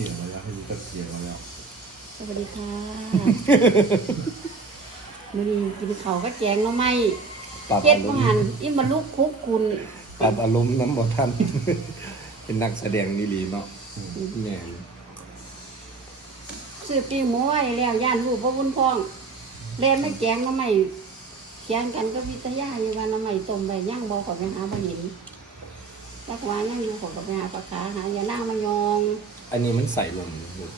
ขียนมาแล้วให้รู้จักเขียนมาแล้ว สวัสดีค่ะ มื้อนี้กินข้าวก็แจงหน่อไม้ปรับเฮ็ดอาบ่รมหันณ์อีมาลุกคุกคุณปรับอารมณ์น้ำบ่ทันเป็นนักแสดงนี่ดีเนาะแม่นซื้อปิ้งหมูไว้แล้วย่านลูกบ่บุญพ้องแล่นไม่แจงหน่อไม้เถียงกันก็วิทยาอยู่ว่าหน่อไม้ต้มไว้ย่างบ่ขอยไปหาบ่เห็น จักว่ายังอยู่ขอยก็ไปหาปลาขาหายานางมายองอันนี้มันใส่ลมอยู่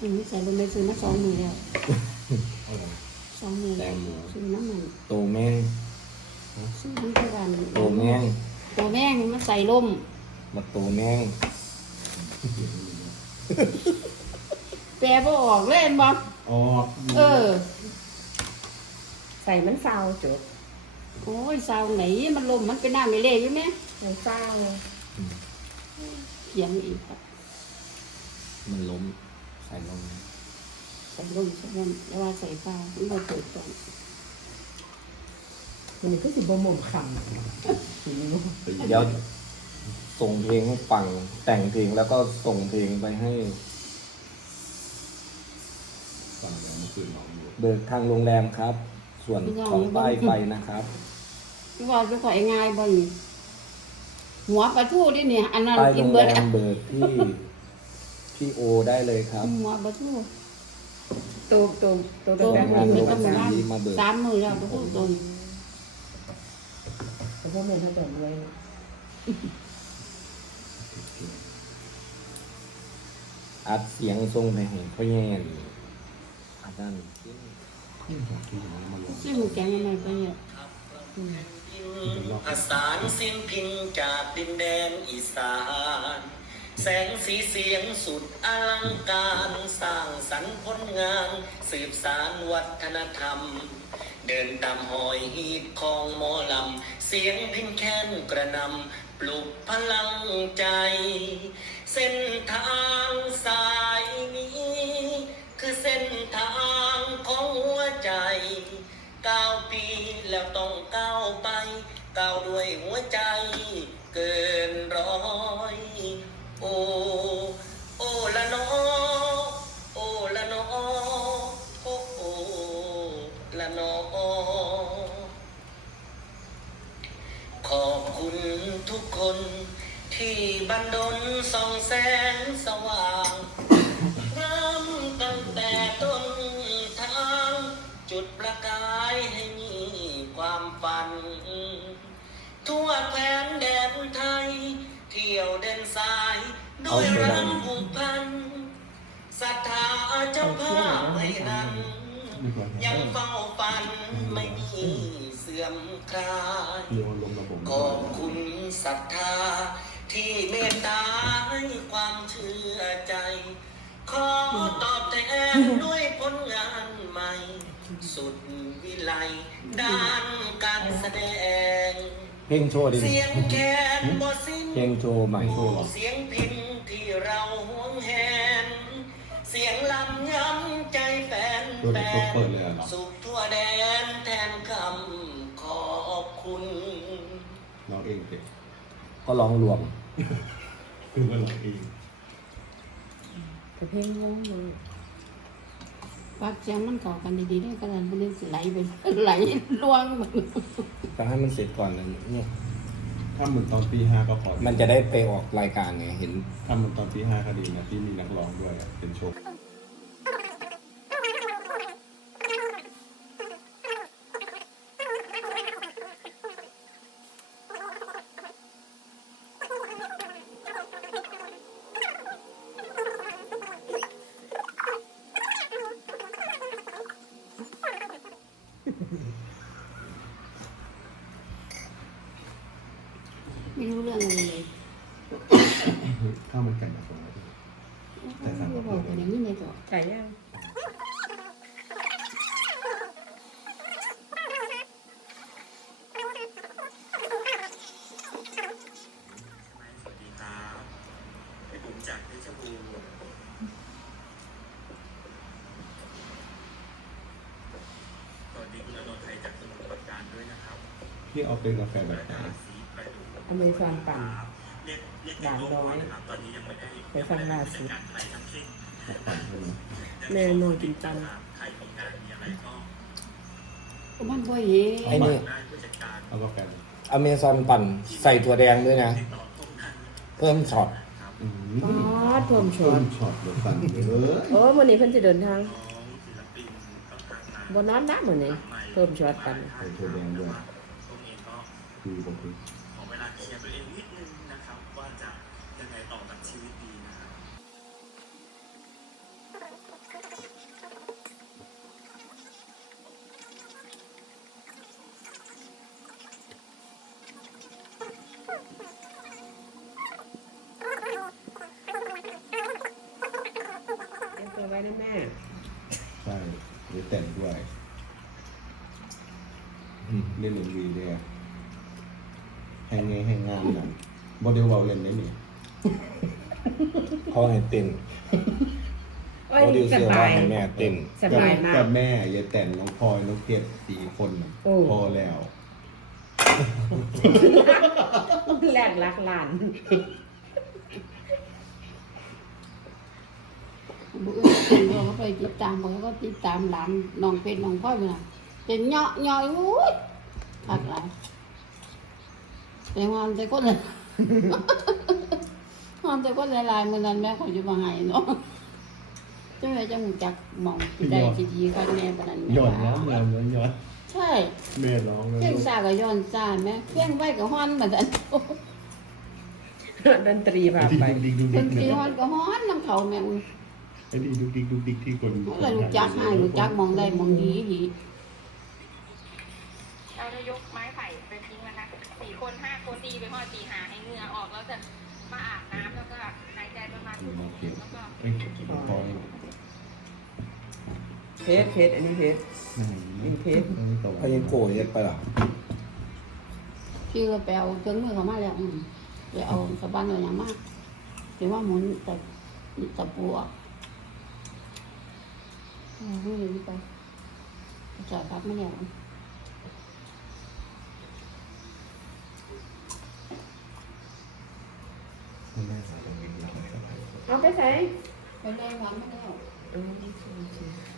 อืมใส่ลงไปซื้อมาสองมื้อแล้วเอาล่ะ สองมื้อแตแล้วงโม ซื้อน้ำมันโตแม่งซื้อน้ำตะวันโตแม่งตัวแม่งมันใส่ลมมาโตแม่งแปลบ่ออกเลยเห็นบ่อ๋อเออ ใส่มันฟาวจุด โอ้ยเศร้าไหนมันลมมันเป็นน้ำไม่เละอยู่ไหมใส่ฟาวเขียงอีกครับมันล้มใส่ลมใส่ลมใส่ลมแล้วว่าใส่ฟ้ามันบ่เปิดตรงมันนี่ก็สิบ่หม่มคำทีนี้เดี๋ยวส่งเพลงให้ฟัง แต่งเพลงแล้วก็ส่งเพลงไปให้ฟังแล้วเมื่อคืนน้องอยู่ เบิกทางโรงแรมครับ ส่วนของป้ายไฟนะครับ พี่ว่าจะขอยง่ายบ่นี่หัวปลาทูดิเนี่ยอันนั้นป้ายโรกินงเบิแรดมเบิกที่พี่โอได้เลยครับหัวปลาทูตัวตัวตัวต้มแบบกินนี้ไม่ต้องโรมางแรมนี้มาเบิกสามมือแล้วปลาทูต้มแต่พวกมันถ้าแบบรวยอัดเสียงทรงไปเห็นพ่อแย่นอัดนั่นที่ของที่ยังไม่มาลงซึ่งหมูแกงอะไรไปเนี่ยเป็นร อบอสารสิ้นพินจากดินแดนอีสาน แสงสีเสียงสุดอลังการสร้างสรรค์ผลงาน สืบสารวัฒนธรรม เดินตามหอยฮีดของหมอลำ เสียงพินแค้นกระนำปลุกพลังใจ เส้นทางสายนี้ คือเส้นทางของหัวใจ ก้าปีแล้วต้องก้าวไปก้าวด้วยหัวใจเกินร้อยโอ้โอ้ละนอโอละนอโอโอละนอขอบคุณทุกคนที่บันดลส่องแสงสว่าง จุดประกายให้มีความฝัน ทั่วแคว้นแดนไทย เที่ยวเดินสายด้วยรักผูกพันศรัทธาเจ้าภาพให้นั้น ยังเฝ้าฝันไม่มีเสื่อมคลายขอบคุณศรัทธาที่เมตตาให้ความเชื่อใจ ขอตอบแทนด้วยผลงานใหม่ สุดวิไลด้านการแสดง เพลงโชว์ดิเสียงแคนบ่สิ้นเพลงโชว์ใหม่เสียงพินที่เราห่วงแหน เสียงลำย้ำใจแฟนตัวแฟนี้เขานเปิดเลยเหรอสุขทั่วแดนแทนคำขอบคุณน้องเองเด็กก็ร้องรวมคือว่าน้องเอง แต่เพลงวงมือปากเสียงมันเข้ากันดีๆได้ก็ได้บ่ได้สิไหลไปไหลล่วงมันจะให้มันเสร็จก่อนนะเนี่ยถ้าเหมือนตอนปีห้าก็พอมันจะได้ไปออกรายการไงเห็น ถ้าเหมือนตอนปีห้าก็ดีนะที่มีนักร้องด้วยอะเป็นโชว์ ไม่ รื่องอะไรเลยข้าวมันไก่มาส่งแล้แต่สั่งไม่มาบอกกันเลอยย่างนี้เลยจ้ะใส่ยังสวัสดีครับพี่ผมจากเพชรบูรณ์สวัสดีคุณอนนท์ไทยจากสมุทรปราการด้วยนะครับ พี่เอาเป็นกาแฟแบบไหนสีประดู อเมซอนปั่นเรียกหลานน้อยไปฟังล่าสุดปั่นใช่ไหมแม่นอนกินตันมันบ่เห็นไอ้นี่เอากาแฟอเมซอนปั่นใส่ถั่วแดงด้วยนะ เพิ่มช็อตอืมอ๋อทวมชชวนนช็อตเลยปั่นเลยโอ้วันนี้เพิ่นจะเดินทางบนนอนนะมื้อนี้เพิ่มช็อตกันใส่ถั่วแดงด้วยคือผมคือ ขอเวลาเคลียร์ตัวเองนิดนึงนะครับ ว่าจะยังไงต่อกับชีวิตดีนะครับ เก็บตัวไว้ นะแม่ ใช่หรือแต่งด้วยเล่นเอ็มวีด้วยแหงไงแหงงานน่ะบอดี้วอลเล่นได้นี่เขาให้เต้นโอ้ยโปรดิวสเซอร์บาว่าย ให้แม่เต้น สบายมาก กับแม่ยายแต่นน้องพลอยน้องเพชรสี่คนน่ะโอ้ พอแล้วแลกรักหลาน บุ้ย เป็นเราก็ไปติดตามมันก็ติดตามหลานน้องเพชรน้องพ่อยไปนะเป็นเหยาะเหยาะอุ้ยหักหลายแต่ว่านแต่คนละมันแต่คนหลายๆมื้อนั้นแม่เขาอยู่มาให้เนาะจังไดจังหูจักมองสิได้สิดีคักแน่ปานนั้นแม่ย้อนน้ำน้ำแล้วย้อนใช่แม่ร้องแล้วเพียงซาก็ย้อนซาแม่เพียงไว้ก็ฮ้อนบัดนั้นดนตรีพาไอ้ที่ไปดนกสิเนี่ยฮ้อนก็ฮ้อนนํเขาแม่ อุ้ยไอ้ที่ดุกดิกดุกดิกที่คนเรารู้จักให้รู้จักหมองใดหมองดีดีเราจะยกไม้ไผ่ไปทิ้งนะคะสี่คนห้าคนตีไปห่อตีหาให้เหงื่อออกแล้วจะมาอาบน้ำแล้วก็หายใจประมาณชั่วโมงแล้วก็เอ้ยพอเพชรเพชรอันนี้เพชรอินเพชรพายิงโกเย็ดไปเหรอชื่อก็ไปเอาเครื่องมือเขามาแล้วอืมไปเอาสะบันเอาหยังมาสิว่าหมุนตะตะปูออ กอืมนี่ไปจ่ายพักไม่แล้วแม่สาวยังไม่รับไม่สบายเอาไปใส่ไปเลยหวังไม่แล้วอืม